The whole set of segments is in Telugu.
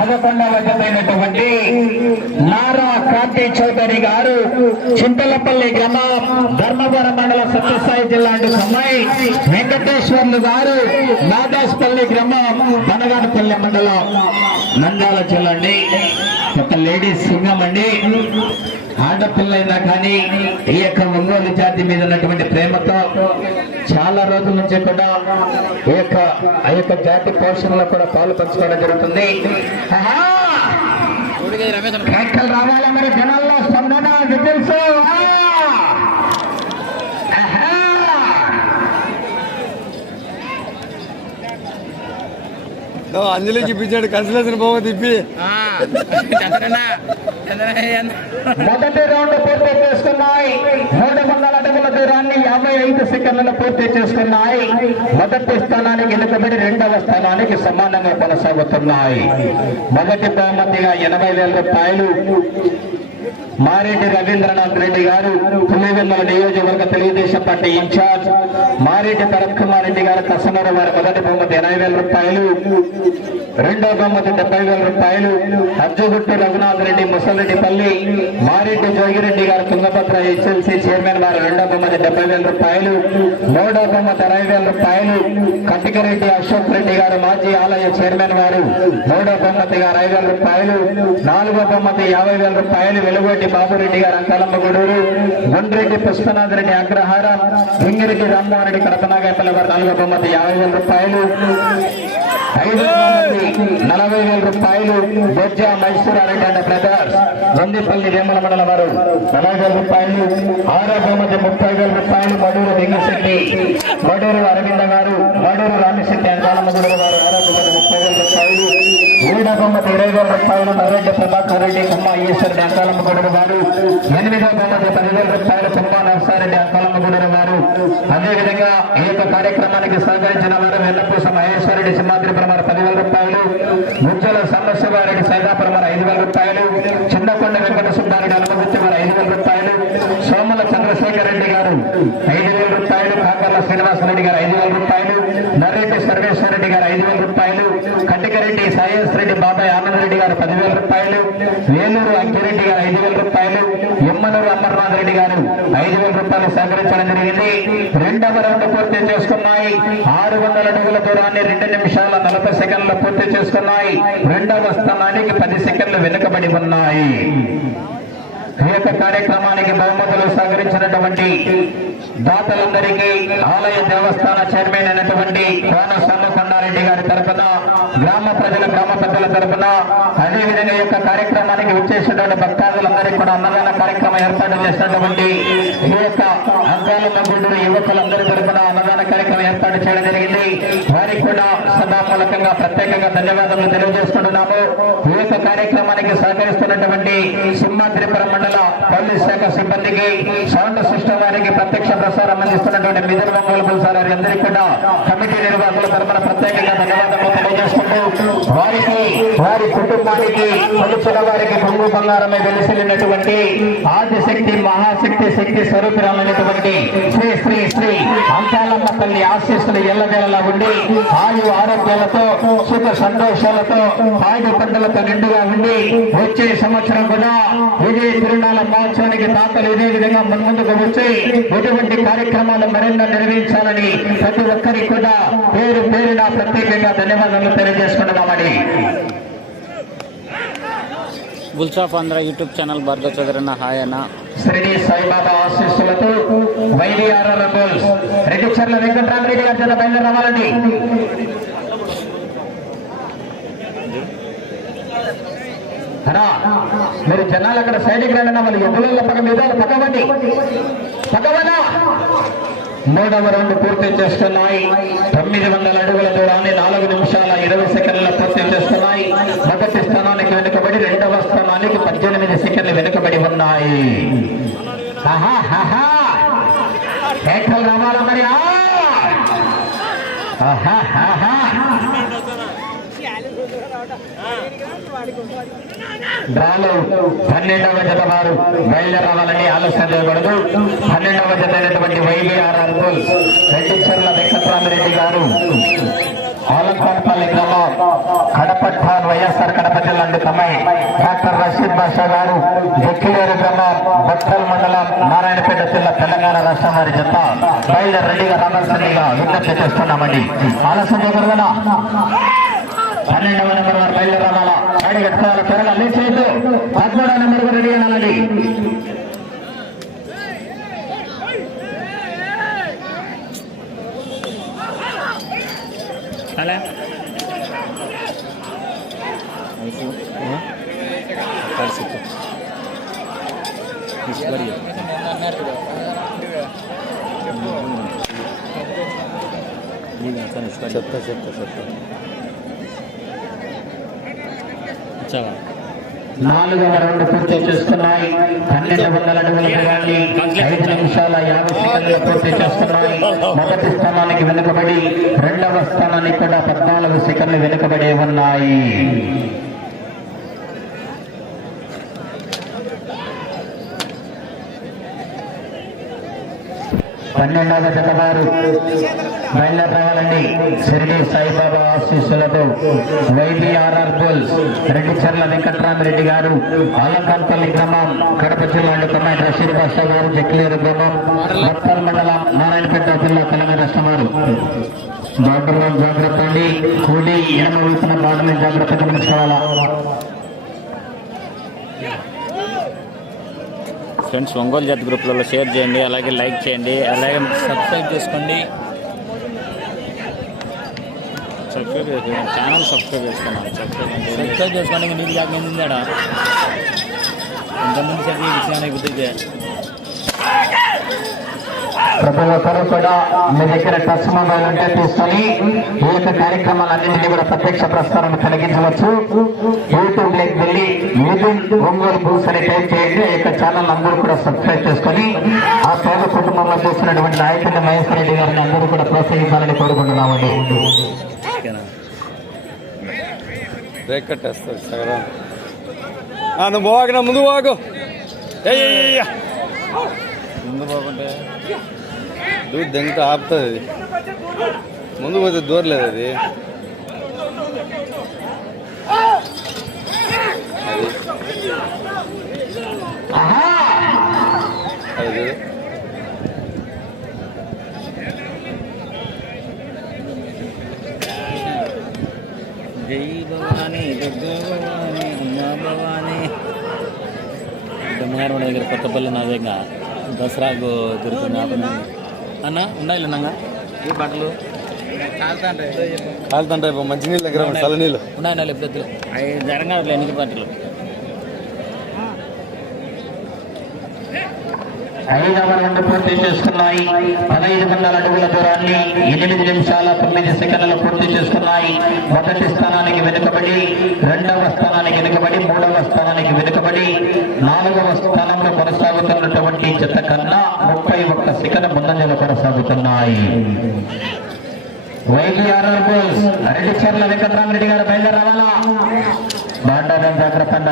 పదకొండవ జతైనటువంటి నారా కార్తీ చౌదరి గారు చింతలపల్లి గ్రామం ధర్మవరం మండలం సత్యసాయి జిల్లా అమ్మాయి వెంకటేశ్వర్లు గారు నాదాస్పల్లి గ్రామం బనగానపల్లి మండలం నంద్యాల జిల్లా అండి. ఒక లేడీస్ సింగం అండి. ఆడపిల్ల అయినా కానీ ఈ యొక్క ఒంగోలు జాతి మీద ఉన్నటువంటి ప్రేమతో చాలా రోజుల నుంచి కూడా ఈ యొక్క ఆ యొక్క జాతి పోషణలో కూడా పాలు పంచుకోవడం జరుగుతుంది. రావాలి మరి జనాల్లో స్పందన అంజలి చూపించాడు కన్సలేషన్ బొమ్మ తిప్పి. మొదటి రౌండ్ పూర్తి చేసుకున్నాయి మూడు వందల అడుగుల దూరాన్ని యాభై ఐదు సెకండ్లలో పూర్తి చేసుకున్నాయి మొదటి స్థానానికి వెనుకబడి రెండవ స్థానానికి సమానంగా కొనసాగుతున్నాయి. మొదటి బహుమతిగా ఎనభై వేల రూపాయలు. మారెడ్డి రవీంద్రనాథ్ రెడ్డి గారు పులివెన్నెల నియోజకవర్గ తెలుగుదేశం పార్టీ ఇన్ఛార్జ్. మారెడ్డి భరత్ కుమార్ రెడ్డి గారు కసనర వారి మొదటి బహుమతి ఎనభై వేల రూపాయలు. రెండో బహుమతి డెబ్బై వేల రూపాయలు. అర్జుగుట్టు రఘునాథ్ రెడ్డి ముసలరెడ్డిపల్లి మారెడ్డి జోగిరెడ్డి గారు తుంగభద్ర హెచ్ఎల్సీ చైర్మన్ వారు రెండో బహుమతి డెబ్బై వేల రూపాయలు. మూడో బహుమతి అరవై వేల రూపాయలు. కటికరెడ్డి అశోక్ రెడ్డి గారు మాజీ ఆలయ చైర్మన్ వారు మూడో బహుమతిగా అరవై వేల రూపాయలు. నాలుగో బహుమతి యాభై వేల రూపాయలు. వెలుగొడ్డి బాబురెడ్డి గారు అంకలమ్మ గుండ్రెడ్డి పుష్పనాథ్ రెడ్డి అగ్రహారం. రింగిరెడ్డి రామ్మోహన్ రెడ్డి కడపనాగాపల్లి వారు నాలుగో బహుమతి యాభై వేల రూపాయలు. ఐదు నలభై వేల రూపాయలు బొజ్జ మైసూర్ అండ్ బ్రదర్స్. వందిపల్లి వేమల మండల వారు నలభై వేల రూపాయలు ఆరో బహుమతి ముప్పై వేల రూపాయలు మడూరు లింగశెట్టి మడూరు అరవింద గారు మడూరు రామశెట్టి అంకాల మధుర గారు. ఏడో బహుమతి ఇరవై రూపాయలు నరెడ్డి ప్రభాకర్ రెడ్డి కుమ్మ ఈశ్వర్ అంకాలమ్మ గుడి వారు. ఎనిమిదో బహుమతి పదివేల రూపాయలు కుమ్మ నర్సారెడ్డి అంకాలమ్మ గుడి వారు. అదేవిధంగా ఈ యొక్క కార్యక్రమానికి సహకరించిన వారు వెన్నపూస మహేశ్వరరెడ్డి సింహాద్రిపురం వారు పదివేల రూపాయలు ముజ్జల సంబశివారెడ్డి సైదాపురం వారు ఐదు వేల రూపాయలు చిన్నకొండ వెంకట సుబ్బారెడ్డి అనుమతి వారు ఐదు వేల రూపాయలు సోముల చంద్రశేఖర్ రెడ్డి గారు ఐదు వేల రూపాయలు కాకర్ల శ్రీనివాసరెడ్డి గారు ఐదు వేల రూపాయలు నర్రెడ్డి సర్వేశ్వర రెడ్డి గారు ఐదు వేల రూపాయలు కట్టికరెడ్డి సాయేష్ రెడ్డి బాబాయ్ ఆనంద్ రెడ్డి గారు పదివేల రూపాయలు వేలూరు అంకిరెడ్డి గారు ఐదు వేల రూపాయలు ఎమ్మనూరు అమర్నాథ్ రెడ్డి గారు ఐదు వేల రూపాయలు సేకరించడం జరిగింది. రెండవ రౌండ్ పూర్తి చేసుకున్నాయి. ఆరు వందల అడుగుల దూరాన్ని రెండు నిమిషాల నలభై సెకండ్లు పూర్తి చేసుకున్నాయి. రెండవ స్థానానికి పది సెకండ్లు వెనుకబడి ఉన్నాయి. ఈ యొక్క కార్యక్రమానికి బహుమతులు సహకరించినటువంటి దాతలందరికీ ఆలయ దేవస్థాన చైర్మన్ అయినటువంటి కోన సమ్మకొండారెడ్డి గారి తరఫున గ్రామ ప్రజల గ్రామ పెద్దల తరఫున అదేవిధంగా యొక్క కార్యక్రమానికి వచ్చేసినటువంటి భక్తాదులందరికీ కూడా అన్నదాన కార్యక్రమం ఏర్పాటు చేసినటువంటి ఈ యొక్క అంకాలమ్మ గుండూరు యువకులందరి తరఫున అన్నదాన కార్యక్రమం ఏర్పాటు చేయడం జరిగింది. వారికి కూడా సభామూలకంగా ప్రత్యేకంగా ధన్యవాదాలు తెలియజేసుకుంటున్నాము. ఈ యొక్క కార్యక్రమానికి సహకరిస్తున్నటువంటి సింహాద్రిపురం మండల పోలీస్ శాఖ సిబ్బందికి సౌండ్ సిస్టమ్ వారికి ప్రత్యక్ష ప్రసారం అందిస్తున్నటువంటి మిథున మంగళ సార్ వారి అందరికీ కూడా కమిటీ నిర్వాహకుల తరఫున ప్రత్యేకంగా ధన్యవాదాలు తెలియజేసుకుంటూ వారికి వారి కుటుంబానికి కొలుచుల వారికి కొంగు బంగారమే వెలిసిల్లినటువంటి ఆదిశక్తి మహాశక్తి శక్తి స్వరూపురాలైనటువంటి శ్రీ శ్రీ శ్రీ అంకాలమ్మ తల్లి ఆశీస్సులు ఎల్లవేళలా ఉండి ఆయు ఆరోగ్యాలతో సుఖ సంతోషాలతో ఆయుధ పంటలతో నిండుగా ఉండి వచ్చే సంవత్సరం కూడా విజయ తిరునాళ్ళ మహోత్సవానికి తాతలు ఇదే విధంగా మున్ముందుకు వచ్చి ఎటువంటి కార్యక్రమాలు మరెన్నో నిర్వహించాలని ప్రతి ఒక్కరికి కూడా పేరు పేరున ప్రత్యేకంగా ధన్యవాదాలు తెలియజేసుకుంటున్నామని. Bulls of Andhra YouTube channel Bhargava Chowdary అన్న హాయ్ అన్న శ్రీ సాయిబాబా ఆశీస్సులతో వైడిఆర్ఆర్ గోల్స్ రెడ్డి చర్ల వెంకటరామరెడ్డి గారి చేత బయలుదేరి రావాలండి మీరు జనాలు అక్కడ సైడ్కి రండి వాళ్ళు ఎదురుల పక్క మీద పక్కవండి పక్కవన్నా మూడవ రౌండ్ పూర్తి చేస్తున్నాయి. తొమ్మిది వందల అడుగుల దూరాన్ని నాలుగు నిమిషాల ఇరవై సెకండ్ల పూర్తి చేస్తున్నాయి. మొదటి స్థానానికి వెనుకబడి రెండవ స్థానానికి పద్దెనిమిది సెకండ్లు వెనుకబడి ఉన్నాయి. రావాలా మరి డ్రాలో పన్నెండవ జత వారు బయలుదేరవాలని ఆలోచన చేయకూడదు. పన్నెండవ జత అయినటువంటి వైవిఆర్ఆర్ రెడ్డి చెర్ల వెంకటరామరెడ్డి గారు ఆలంపాటపల్లి గ్రామం కడప ఠాన్ వైఎస్ఆర్ కడప జిల్లా నుండి డాక్టర్ రషీద్ బాషా గారు జక్కిలేరు గ్రామం బత్తల్ మండలం నారాయణపేట జిల్లా తెలంగాణ రాష్ట్రం వారి జత. బయలుదేరి రెడ్డిగా రావాల్సిందిగా విజ్ఞప్తి చేస్తున్నామండి. ఆలస్యం చేయగలగనా పన్నెండవ నెంబర్ వారు బయలుదేరి రావాలా అడిగి ఎత్తుకోవాలి త్వరగా లేచేయద్దు పదమూడవ నెంబర్ కూడా రెడీ అనాలండి అలా? చెప్తా చెప్తా చెప్తా. వచ్చావా? నాలుగవ రౌండ్ పూర్తి చేస్తున్నాయి. పన్నెండు వందల అడుగుల దూరాన్ని ఐదు నిమిషాల యాభై సెకండ్లు పూర్తి చేస్తున్నాయి. మొదటి స్థానానికి వెనుకబడి రెండవ స్థానానికి కూడా పద్నాలుగు సెకండ్లు వెనుకబడి ఉన్నాయి. పన్నెండవ జతవారు బయలుదేరాలండి బయలుదేరి షిరిడి సాయిబాబా ఆశీస్సులతో వైబీఆర్ఆర్ బుల్స్ రెడ్డి చర్ల వెంకట్రామరెడ్డి గారు ఆలంకాన్పల్లి గ్రామం కడప జిల్లా కమాండ్ రషీద్ బాషా గారు జక్లేరు గ్రామం మత్తల్ మండలం నారాయణపేట జిల్లా తెలంగాణ రాష్ట్రం వారు. బార్డర్లో జాగ్రత్త అండి. కూలి ఎడమ వేసిన బార్డర్ని జాగ్రత్త గమనించుకోవాలా? ఫ్రెండ్స్ ఒంగోలు జాతి గ్రూప్లలో షేర్ చేయండి అలాగే లైక్ చేయండి అలాగే సబ్స్క్రైబ్ చేసుకోండి. సబ్స్క్రైబ్ చేసుకోండి ఛానల్ సబ్స్క్రైబ్ చేసుకున్నాను సబ్స్క్రైబ్ చేసుకోండి ఇంకా నీకు జాగ్రత్త ఉందాడా ఇంతమంది సర్వీ విషయాన్ని గుర్తితే ప్రతి ఒక్కరూ కూడా మీ దగ్గర టచ్ మొబైల్ ఉంటే తీసుకొని ఈ యొక్క కార్యక్రమాలన్నింటినీ కూడా ప్రత్యక్ష ప్రసారం కలిగించవచ్చు. యూట్యూబ్లోకి వెళ్ళి మిథున్ ఒంగోలు బూస్ అని టైప్ చేయండి. ఈ యొక్క ఛానల్ అందరూ కూడా సబ్స్క్రైబ్ చేసుకొని ఆ పేద కుటుంబంలో చూస్తున్నటువంటి నాయకుడి మహేశ్వర రెడ్డి గారిని అందరూ కూడా ప్రోత్సహించాలని కోరుకుంటున్నామండి. ఓకేనా బ్రేక్ కట్టేస్తుంది సగరం. ఆ, నువ్వు పోవాక ముందు బాగు ముందు పోకుంటే దూరం దెంగతో ఆపుతుంది అది. ముందు పోతే దూరలేదు అది. అది. అది. జై భవాని దుర్గా భవాని ఉమా భవాని బంగారం దగ్గర కొత్తపల్లి నా దగ్గర దసరాకు దొరుకుతుంది అన్న ఉన్నాయి అన్నగా? ఈ బట్టలు? కాలుతుంటే మంచినీళ్ళ దగ్గర చల్లనీళ్ళు. ఉన్నాయి నా లేకపోతే అవి జరంగా ఎన్ని బట్టలు ఐదవ రౌండ్ పూర్తి చేసుకున్నాయి పదహైదు వందల అడుగుల దూరాన్ని ఎనిమిది నిమిషాల తొమ్మిది సెకండ్లు పూర్తి చేసుకున్నాయి మొదటి స్థానానికి వెనుకబడి రెండవ స్థానానికి వెనుకబడి మూడవ స్థానానికి వెనుకబడి నాలుగవ స్థానంలో కొనసాగుతున్నటువంటి చెత్త కన్నా ముప్పై ఒక్క సెకండ్ ముందంజలు కొనసాగుతున్నాయి. వైద్యారర్ బోల్స్ రెడ్డి చర్ల వెంకట్రామరెడ్డి గారు బయలుదేరాలా బాండా జాగ్రత్త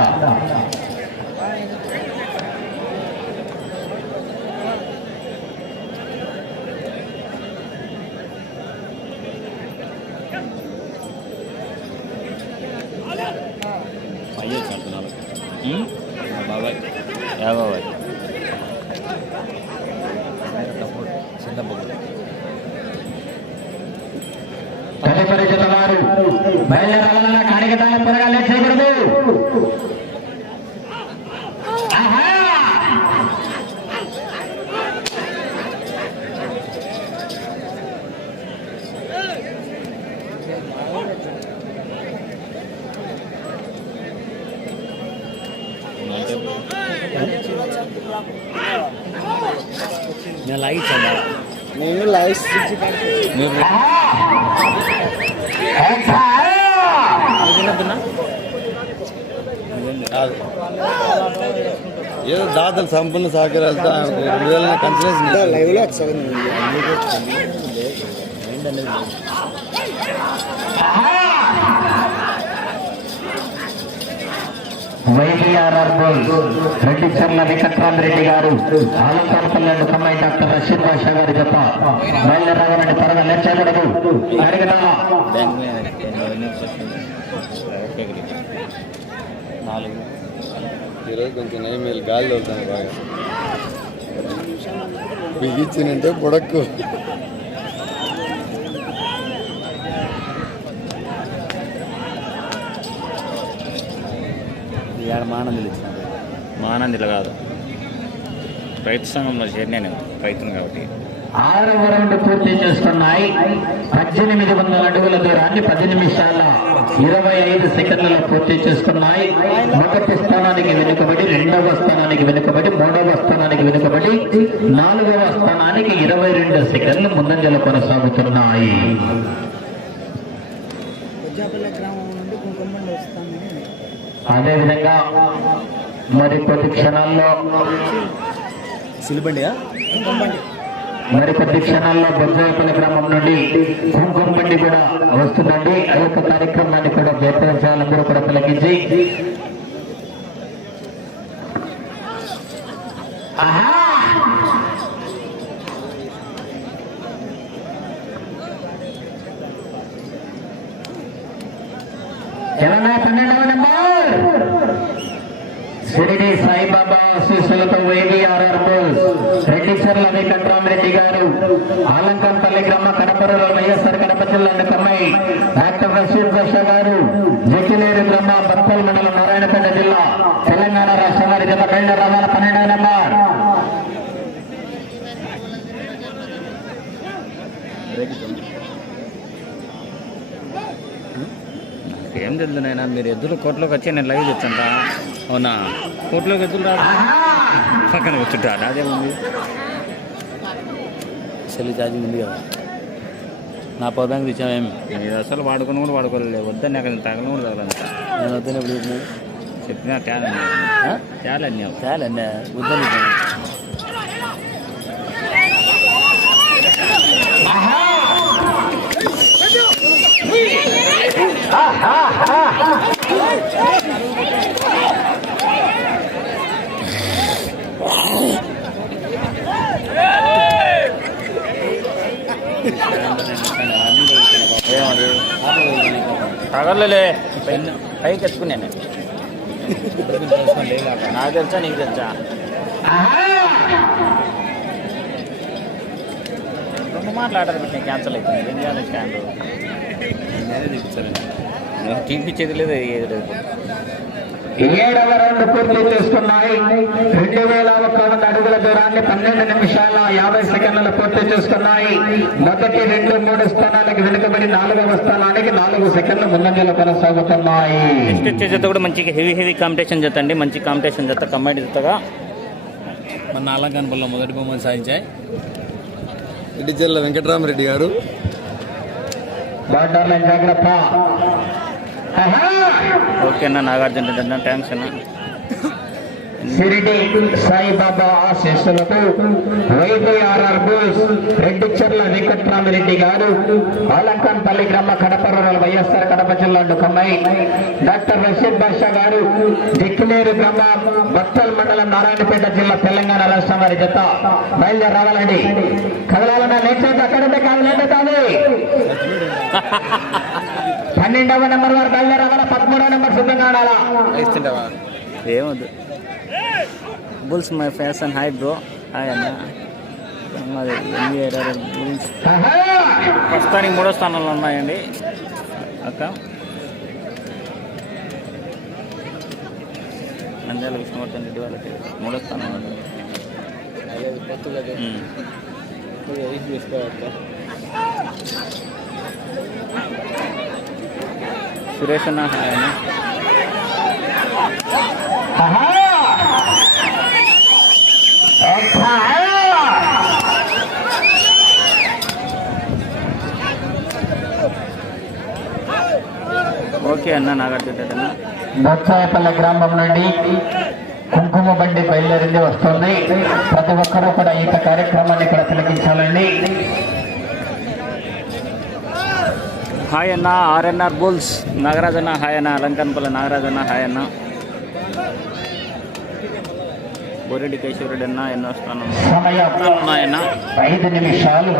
బాబాయ్ యా బాబాయ్ చిన్న బొగ్గు తదుపరి జత వారు బయలుదేరాలన్న కార్యకర్తలు త్వరగా లేట్ చేయకూడదు నేను లాగి ఇచ్చాను. నేను కాదు. ఏదో దాతలు సంపూర్ణ సహకారాలతో రెండు వేల కన్సలేషన్ లైవ్లో వైడిఆర్ఆర్ బోల్ రెడ్డి చర్ల వెంకట్రామరెడ్డి గారు ఆలంకారపల్లెండు కమ్మాయి డాక్టర్ రషీద్ బాషా గారి జత బయలుదేరావాలంటే త్వరగా లేచేయకూడదు ఈరోజు కొంచెం గాలి తోలుతాను బాగా. బిగించినంటే బుడక్కు ఏడ మానందిలు ఇచ్చినారు. మానందిలు కాదు. రైతు సంఘంలో చేరినా నేను రైతును కాబట్టి. ఆరవ రౌండ్ పూర్తి చేసుకున్నాయి పద్దెనిమిది వందల అడుగుల దూరాన్ని పది నిమిషాల ఇరవై ఐదు సెకండ్లలో పూర్తి చేసుకున్నాయి మొదటి స్థానానికి వెనుకబడి రెండవ స్థానానికి వెనుకబడి మూడవ స్థానానికి వెనుకబడి నాలుగవ స్థానానికి ఇరవై రెండు సెకండ్లు ముందంజలు కొనసాగుతున్నాయి కొజ్జాపల్లి గ్రామం నుండి కుంకుమబండి వస్తామని అదేవిధంగా మరి కొద్ది క్షణాల్లో మరి కొద్ది క్షణాల్లో బొజ్జాయపల్లి గ్రామం నుండి కుంకుమ కూడా వస్తుందండి. ఆ యొక్క కార్యక్రమాన్ని కూడా జయప్రదాలందరూ కూడా తిలకించి ఆహా! తెలంగాణ పన్నెండవ నెంబర్ షిరిడి సాయిబాబా ఆశీస్సులతో వైవిఆర్ఆర్ బోస్ రెడ్డి చర్ల వెంకట్రామరెడ్డి గారు ఆలంకంపల్లి గ్రామ కడపరలో వైఎస్ఆర్ కడప జిల్లా కమ్మాయి డాక్టర్ రషీద్ బాషా గారు జకిలేరు గ్రామ బత్తల్ మండలం నారాయణపేట జిల్లా తెలంగాణ రాష్ట్ర వారి జత బయలుదేరి రవాణా పన్నెండవ నెంబర్. ఏం తెలుసు నాయన మీరు ఎద్దులు కోట్లోకి వచ్చి నేను లైవ్ తెచ్చంట అవునా? కోట్లోకి ఎద్దులు రాదు పక్కన కూర్చుంటారు? అదేముంది? సెల్ ఛార్జింగ్ ఉంది కదా నా పవర్ బ్యాంక్ తెచ్చామేమి మీరు అసలు వాడుకుని కూడా వాడుకోలేదు వద్దని అక్కడ తగలను కూడా తగలంత నేను వద్దని ఇప్పుడు చెప్పినా తేలండి తేలండి తేలండి వద్దని తగలలే. పైకి ఎత్తుకున్నాను నాకు తెలుసా నీకు తెలుసా? రెండు మాట్లాడారు పెట్టిన క్యాన్సల్ అవుతుంది ఏం చేయాలి స్టాండ్ నువ్వు చూపించేది లేదు ఏది లేదు. ఏడవ రౌండ్ పూర్తి చేసుకున్నాయి. రెండు వేల ఒక వంద అడుగుల దూరాన్ని పన్నెండు నిమిషాల యాభై సెకండ్లు పూర్తి చేసుకున్నాయి. మొదటి రెండు మూడు స్థానాలకు వెనుకబడి నాలుగవ స్థానానికి నాలుగు సెకండ్లు ముందంజలు కొనసాగుతున్నాయి. నెక్స్ట్ వచ్చే జత కూడా మంచి హెవీ హెవీ కాంపిటీషన్ జత అండి. మంచి కాంపిటీషన్ జత కమ్మాడి జతగా. మన అలంకానపల్లిలో మొదటి బొమ్మలు సాధించాయి. రెడ్డి జిల్లా వెంకటరామరెడ్డి గారు. జాగ్రత్త. ఆహా! ఓకే అన్న నాగార్జున థ్యాంక్స్ అన్న షిరిడి సాయిబాబా ఆశీస్సులతో వైవిఆర్ఆర్ బోస్ రెడ్డిచర్ల వెంకట్రామిరెడ్డి గారు ఆలంకన్పల్లి గ్రామ కడప రూరల్ వైఎస్ఆర్ కడప జిల్లా కమ్మాయి డాక్టర్ రషీద్ బాషా గారు దిక్కిలేరు గ్రామ బత్తల్ మండలం నారాయణపేట జిల్లా తెలంగాణ రాష్ట్రం వారి జత. బయలుదేరి రావాలండి. కదలాలన్న నేర్చేది అక్కడంటే కావాలంటే కాదు పన్నెండవ నెంబర్ వారు బయలుదేరి రావాలా పదమూడవ నెంబర్ సిద్ధంగా ఉండాలా ఇస్తుంటావా ఏమొద్దు. Bulls my passion hi bro. Hi అన్న! ప్రస్తుతానికి మూడో స్థానంలో ఉన్నాయండి. అక్క? నంద్యాల విష్ణువర్ధన్ రెడ్డి వాళ్ళకి మూడో స్థానంలో ఉన్నారు. ఉమ్. సురేష్ అన్న. హాయ్ అన్న! ఓకే అన్న నాగార్జున బొచ్చాయపల్లి గ్రామం నుండి కుంకుమ బండి బయలుదేరింది వస్తుంది. ప్రతి ఒక్కరూ కూడా ఈ యొక్క కార్యక్రమాన్ని ఇక్కడ తిలకించాలండి. హాయ్ అన్న ఆర్ఎన్ఆర్ బుల్స్. నాగరాజన్న హాయ్ అన్న. అలంకన్పల్లి నాగరాజన్న హాయ్ అన్న. బోరెడ్డి కేశవరెడ్డి అన్న ఎన్నో స్థానం ఉన్నాయన్న ఐదు నిమిషాలు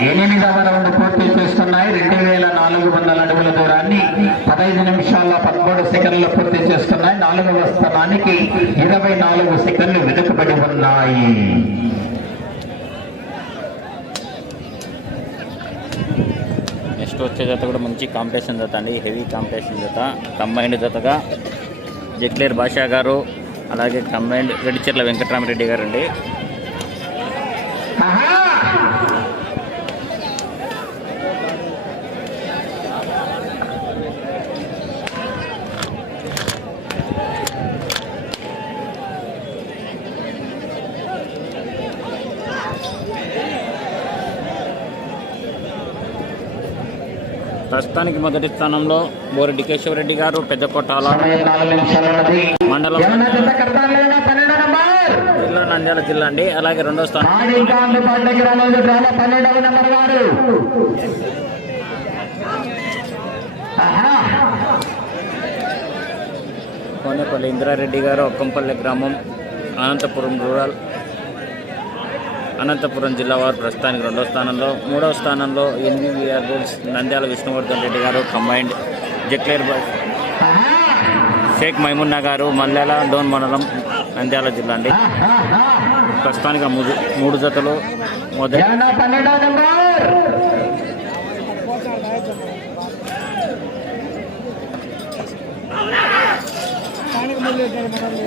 రౌండ్ పూర్తి చేస్తున్నాయి. రెండు వేల నాలుగు వందల అడుగుల దూరాన్ని పదహైదు నిమిషాల పదమూడు సెకండ్లు పూర్తి చేస్తున్నాయి. నాలుగవ స్థానానికి ఇరవై నాలుగు సెకండ్లు వెనుకబడి ఉన్నాయి. నెక్స్ట్ వచ్చే జత కూడా మంచి కాంపిటీషన్ జత అండి. హెవీ కాంపిటీషన్ జత. కంబైన్డ్ జతగా జక్లేర్ బాషా గారు అలాగే కంబైన్డ్ రెడ్డిచెర్ల వెంకటరామరెడ్డి గారు అండి ప్రస్తుతానికి మొదటి స్థానంలో బోరెడ్డి కేశవరెడ్డి గారు పెద్ద కొట్టాల మండలం జిల్లా నంద్యాల జిల్లా అండి. అలాగే రెండో స్థానం. కోనేపల్లి ఇందిరారెడ్డి గారు ఒక్కంపల్లి గ్రామం అనంతపురం రూరల్. అనంతపురం జిల్లా వారు ప్రస్తుతానికి రెండో స్థానంలో మూడవ స్థానంలో NVR goals Nandyala Vishnuvardhan Reddy garu combined Jaklair Sheikh Maimunna గారు మల్లెల డోన్ మండలం నంద్యాల జిల్లా అండి. ప్రస్తుతానికి మూడు మూడు జతలు మొదటి ఏమన్నా పన్నెండవ నెంబర్ స్థానిక మళ్ళీ మనల్ని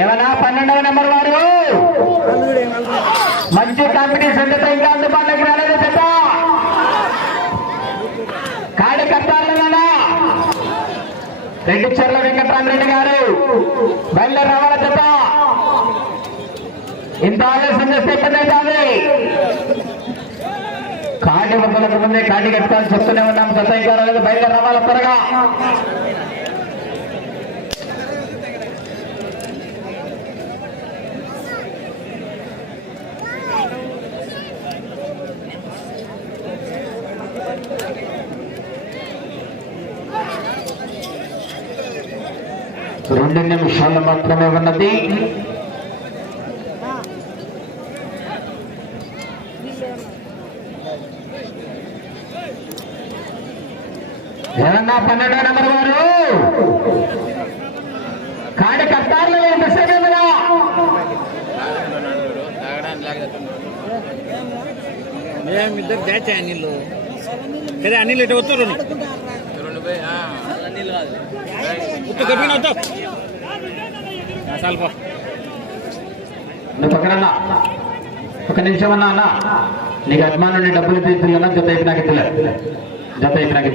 ఏమన్నా? పన్నెండవ నెంబర్ వారు మంచి కాంపిటీషన్ జత ఇంకా అందుబాటులోకి రాలేదు జత కాడి కట్టాలన్నా రెడ్డి చెర్ల వెంకటరామరెడ్డి గారు. బయలు రావాల జత ఇంత ఆలస్యం చేస్తే ఇబ్బంది అవుతుంది. కాడి వందలకు ముందే కాటి కట్టాలని చెప్తూనే ఉన్నాం. జత ఇంకా రాలేదు. బయలుదేరి రావాలి త్వరగా? రెండు నిమిషాలు మాత్రమే ఉన్నది. ఏమన్నా పన్నెండో నెంబర్ వారు? కాడి కట్టాలి ఎంతసేపు ఏమన్నా ఇద్దరు బ్యాచ్ అనిల్ కదా అనిల్ ఇటు వస్తారు సాల్పో నువ్వు పక్కన ఒక నిమిషం అన్నా అన్న. నీకు అభిమానుని డబ్బులు తీస్తున్నా జత అయిపోయినాక జత అయిపోయినాక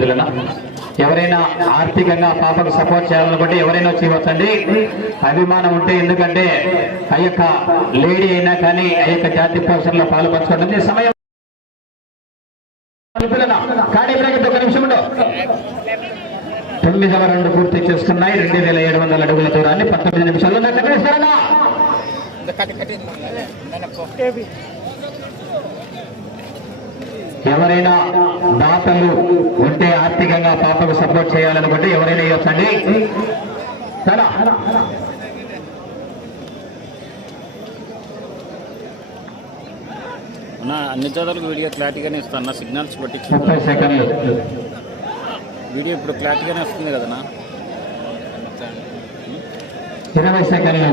ఎవరైనా ఆర్థికంగా పాపకు సపోర్ట్ చేయాలనుకుంటే ఎవరైనా వచ్చి వచ్చండి అభిమానం ఉంటే ఎందుకంటే ఆ యొక్క లేడీ అయినా కానీ ఆ యొక్క జాతి పోషణలో పాలు సమయం. కానీ ఒక నిమిషం ఉండవు తొమ్మిదవ రెండు పూర్తి చేసుకున్నాయి. రెండు వేల ఏడు వందల అడుగుల దూరాన్ని పంతొమ్మిది నిమిషాల్లో ఎవరైనా దాతలు ఉంటే ఆర్థికంగా పాపకు సపోర్ట్ చేయాలనుకుంటే ఎవరైనా ఇవ్వచ్చండి? అన్న అన్ని జతలకు వీడియో క్లారిటీగానే ఇస్తాను. సిగ్నల్స్ పట్టించు ముప్పై సెకండ్లు. వీడియో ఇప్పుడు క్లారిటీగానే వస్తుంది కదనా ఇరవై సెకండ్లు.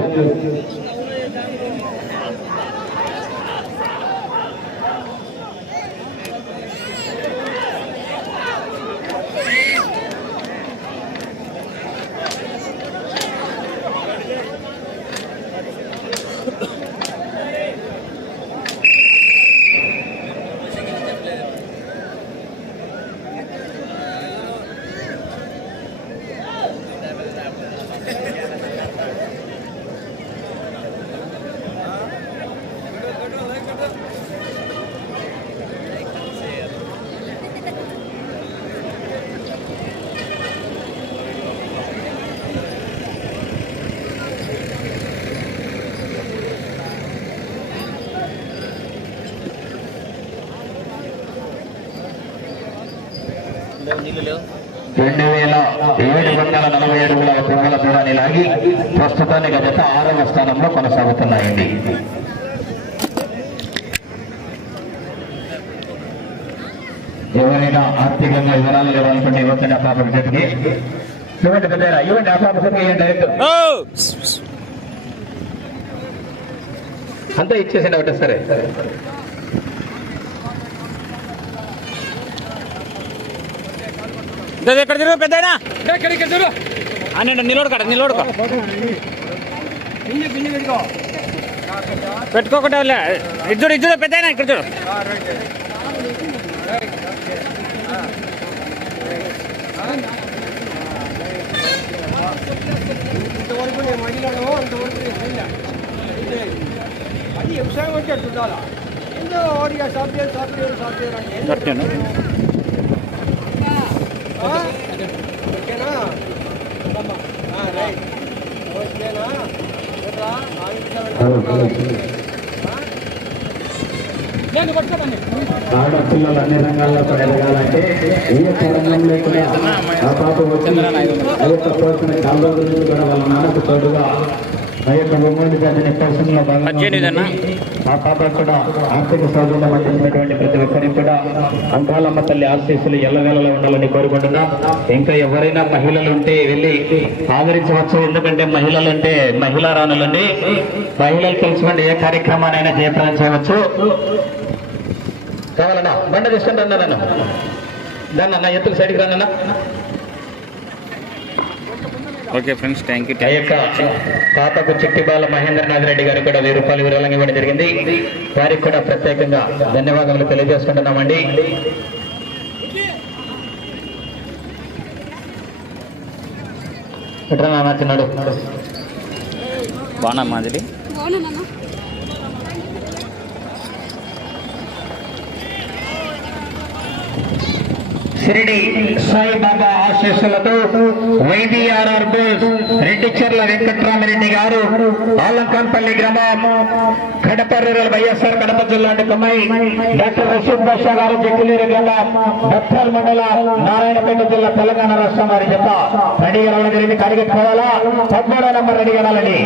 రెండు వేల ఏడు వందల నలభై అడుగుల పొంగల దూరాన్ని లాగి ప్రస్తుతానికి జత ఆరవ స్థానంలో కొనసాగుతున్నాయండి. ఎవరైనా ఆర్థికంగా వివరాలు ఇవ్వాలనుకుంటే ఇవ్వండి ఆ పాప జతకి ఇవ్వండి పెద్దరా ఇవ్వండి ఆ పాప డైరెక్ట్ అంతా ఇచ్చేసిండి ఒకటే సరే. ఎక్కడ తిరుగు పెద్ద అని నిలవడు కడ నిలవడుకో పెట్టుకోకుండా ఇద్దరు ఇద్దరు పెద్ద ఇక్కడ చూడు ఇంతవరకు నేను మహిళను అంతవరకు. అది వ్యవసాయం అంటే ఉండాలా ఏందో సాఫ్ట్వేర్ సాఫ్ట్వేర్ సాఫ్ట్వేర్ అంటే ఏందో కట్టాను ఆ? ఓకేనా ఆ, రైట్ ఓకేనా ఏంట్రా? ఆ ఇంటికి నేను పట్టుకోదండి ఆడపిల్లలు అన్ని రంగాల్లో ఎదగాలంటే ఏ ఒక్క రంగంలో కూడా ఆ పాప వచ్చి ఆ యొక్క గురించి కూడా వాళ్ళ నాన్నకు తోడుగా ఆ యొక్క ఒంగోలు జాతిని పోషణలో పద్దెనిమిది అన్న. ఆ పాప కూడా ఆర్థిక ప్రతి ఒక్కరికి కూడా అంకాలమ్మ తల్లి ఆశీస్సులు ఎల్లవేళలో ఉండాలని కోరుకుంటున్నా. ఇంకా ఎవరైనా మహిళలు ఉంటే వెళ్ళి ఆదరించవచ్చు. ఎందుకంటే మహిళలు అంటే మహిళా రాణులండి. మహిళలు తెలుసుకోండి ఏ కార్యక్రమానైనా జయప్రదం చేయవచ్చు. కావాలన్నా? బండ తీసుకుంటా నన్ను. దాన్ని అన్న ఎత్తులు సైడ్కి రానన్నా ఓకే ఫ్రెండ్స్ థ్యాంక్ యూ ఆ యొక్క పాపకు చిట్టిబాల మహేంద్రనాథ్ రెడ్డి గారికి కూడా వెయ్యి రూపాయలు విరాళంగా ఇవ్వడం జరిగింది. వారికి కూడా ప్రత్యేకంగా ధన్యవాదాలు తెలియజేసుకుంటున్నామండి. ఎట్లా నాన్న చిన్నాడు బాగున్నా మాదిరి షిరిడి సాయిబాబా ఆశీస్సులతో వైవిఆర్ఆర్ బోస్ రెడ్డిచెర్ల వెంకట్రామరెడ్డి గారు ఆలంకాన్పల్లి గ్రామం కడప రూరల్ వైఎస్ఆర్ కడప జిల్లా కమ్మాయి డాక్టర్ రషీద్ బాషా గారు జగ్గులేరు గ్రామం బత్తాల్ మండల నారాయణపేట జిల్లా తెలంగాణ రాష్ట్రం వారి చెప్ప రెడీ రావడం జరిగింది. కడిగెట్టుకోవాలా పదమూడో నెంబర్ రెడీ కావాలని